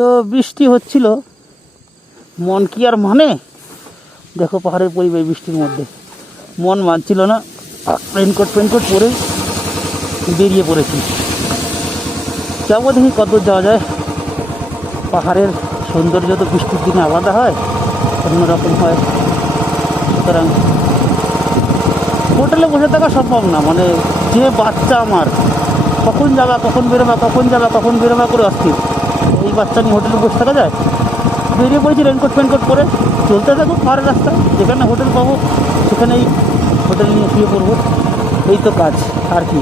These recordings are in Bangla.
তো বৃষ্টি হচ্ছিল, মন কি আর মানে? দেখো পাহাড়ের পরিবেশ, বৃষ্টির মধ্যে মন মানছিল না। রেনকোট পরে বেরিয়ে পড়েছি। যাবো, দেখি কতদূর যাওয়া যায়। পাহাড়ের সৌন্দর্য তো বৃষ্টির দিনে আলাদা হয়, অন্যরকম হয়। সুতরাং হোটেলে বসে থাকা সম্ভব না, মানে যে বাচ্চা আমার, কখন যাবা কখন বেরোবা করে অস্থির। এই বাচ্চা নিয়ে হোটেলে বসে থাকা যায়? বেরিয়ে পড়েছি রেনকোট পরে, চলতে থাকবো পাহাড়ের রাস্তা, যেখানে হোটেল পাবো সেখানেই হোটেল নিয়ে শুয়ে পড়বো। এই তো কাজ, আর কি।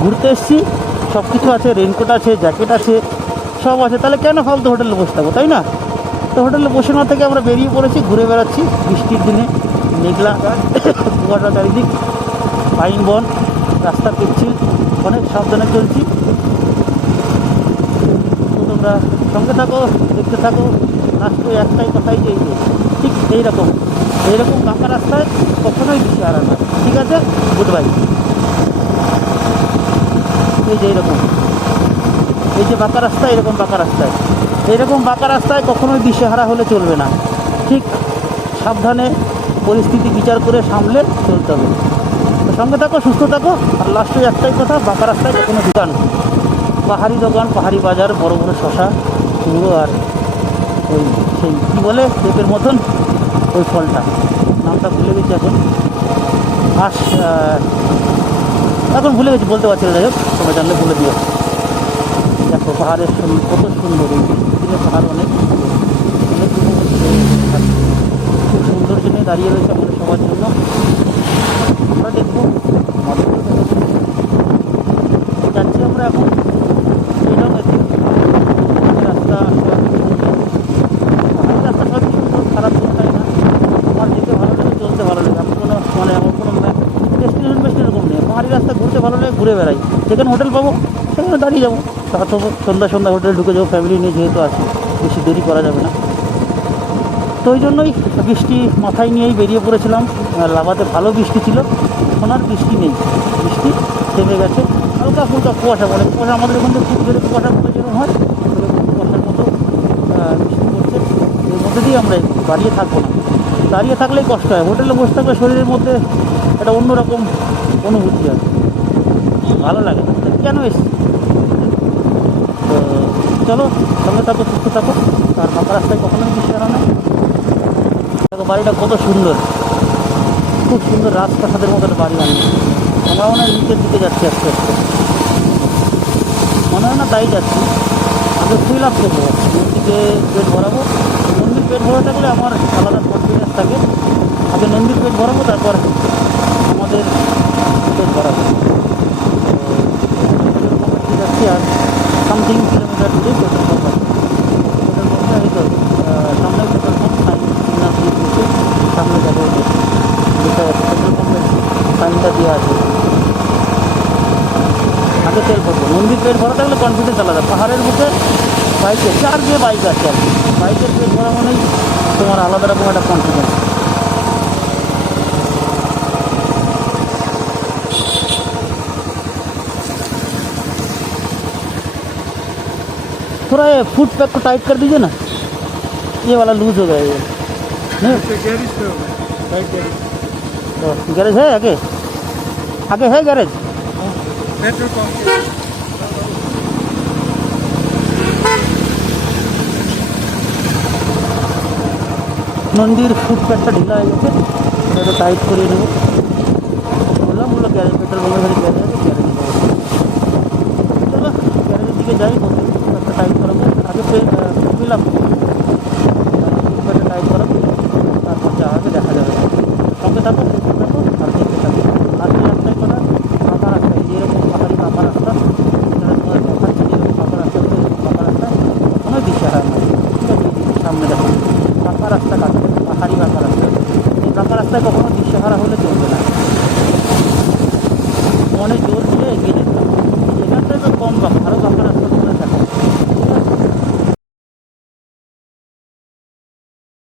ঘুরতে এসেছি, সব কিছু আছে, রেনকোট আছে, জ্যাকেট আছে, সব আছে, তাহলে কেন ফালতু হোটেলে বসে থাকবো, তাই না? তো হোটেলে বসে না থেকে আমরা বেরিয়ে পড়েছি, ঘুরে বেড়াচ্ছি বৃষ্টির দিনে। মেঘলা কুয়াশা চারিদিক, পাইন বন, রাস্তা পিচ্ছিল, অনেক সাবধানে চলছি। তো তোমরা সঙ্গে থাকো, দেখতে থাকো। লাস্ট একটাই কথাই যে ঠিক এইরকম বাঁকা রাস্তায় কখনোই দিশে হারা না। ঠিক আছে, গুড বাই। এই যে এইরকম, এই যে বাঁকা রাস্তা, এইরকম বাঁকা রাস্তায় কখনোই দিশেহারা হলে চলবে না। ঠিক সাবধানে পরিস্থিতি বিচার করে সামলে চলতে হবে। তো সঙ্গে থাকো, সুস্থ থাকো। আর লাস্টে একটাই কথা, বাঁকা রাস্তায় কখনো দোকান, পাহাড়ি দোকান, পাহাড়ি বাজার, বড় বড় শশা, কুমড়ো, আর ওই সেই কী বলে পেঁপের মতন ওই ফলটা, নামটা ভুলে গেছি এখন ভুলে গেছি, বলতে পারছি না। যাই হোক, তোমরা জানলে বলে দিও। দেখো পাহাড়ের কত সুন্দর, এই দিনে পাহাড় অনেক খুব সৌন্দর্য নিয়ে দাঁড়িয়ে রয়েছে আমাদের সবার জন্য। আমরা দেখবো, যাচ্ছি আমরা এখন রাস্তা সবই সুন্দর, খারাপ কোনোটাই না। আমার যেতে ভালো লাগে, চলতে ভালো লাগে। আমি কোনো আমার কোনো ডেস্টিনেশন এরকম নেই। পাহাড়ি রাস্তা ঘুরতে ভালো লাগে, ঘুরে বেড়াই। যেখানে হোটেল পাবো সেখানে দাঁড়িয়ে যাবো, অথবা সন্ধ্যা হোটেলে ঢুকে যাবো। ফ্যামিলি নিয়ে যেহেতু আছি, বেশি দেরি করা যাবে না। তো ওই জন্যই বৃষ্টি মাথায় নিয়েই বেরিয়ে পড়েছিলাম। লাভাতে ভালো বৃষ্টি ছিল, এখন আর বৃষ্টি নেই, বৃষ্টি থেমে গেছে। হালকা ফুলকা কুয়াশা পড়ে, কুয়াশা আমাদের ওখান থেকে খুব জোরে কুয়াশা পড়ে যেরকম হয়, কুয়াশার মতো বৃষ্টি পড়ছে। এর মধ্যে দিয়ে আমরা দাঁড়িয়ে থাকবো না, দাঁড়িয়ে থাকলেই কষ্ট হয়। হোটেলে বসে থাকলে শরীরের মধ্যে একটা অন্যরকম অনুভূতি হয়, ভালো লাগে। কেন এসছি? তো চলো, সঙ্গে থাকো, সুস্থ থাকো। আর ফাঁকা রাস্তায় কখনোই বৃষ্টি আনা নেই। দেখো বাড়িটা কত সুন্দর, খুব সুন্দর রাজপ্রাসাদের মতো বাড়ি। আমরা মনে হয় নিচের দিকে যাচ্ছি আস্তে আস্তে, মনে হয় না তাই যাচ্ছি। আগে ফিল আপ করবো, নন্দীকে পেট ভরাবো। নন্দীর পেট ভরা থাকলে আমার আলাদা কনফিডেন্স থাকে। আগে নন্দীর পেট ভরাবো, তারপর আমাদের পেট ভরাবো। তো যাচ্ছি, আর সামথিং কিলোমিটার দূরে পেট্রোল পাম্প আছে। পেট্রোল পাম্পটা এই তো সামনে পেট্রোল পাম্প, সামনে যাবো, দেখা যাচ্ছে পেট্রোল পাম্পের সাইনটা দেওয়া আছে। আগে তেল ভরবো। নন্দীর পেট ভরা থাকলে কনফিডেন্স আলাদা। পাহাড়ের মুখে বাইকের, যার যে বাইক আছে আর কি, বাইকের পেট ভরা মানেই তোমার আলাদা রকম একটা কনফিডেন্স। थोड़ा ये फुट पैक को टाइट कर दीजिए ना, ये वाला लूज हो गया ये। नहीं तो गैरेज है आगे, आगे है गैरेज। पेट्रोल पंप নন্দীর ফুট প্যাকটা ঢিলা হয়ে গেছে, এটা টাইট করিয়ে নেবো। বললাম গ্যারেজ, পেট্রোল পাম্পের কাছে গ্যারেজ আছে, গ্যারেজে চলো গ্যারেজের দিকে যাই। একটা টাইট করাবো, আগে পেলাম টাইট করাবো, তারপর যা হবে দেখা যাবে। সঙ্গে থাকো, আর দেখতে থাকো। আর কি রাস্তায় করা, ফাঁকা রাস্তায়, যেরকম পাহাড়ি ফাঁকা রাস্তা, তোমার দেখাচ্ছে যেরকম ফাঁকা রাস্তাগুলো, ফাঁকা রাস্তায় কোনো দিশেহারা নয়। ঠিক আছে, সামনে দেখো ফাঁকা রাস্তা কাটবে, পাহাড়ি ফাঁকা রাস্তা। এই ফাঁকা রাস্তায় কখনো দিশেহারা হলে চলবে না, মনে জোর দিয়ে এগিয়ে যেতে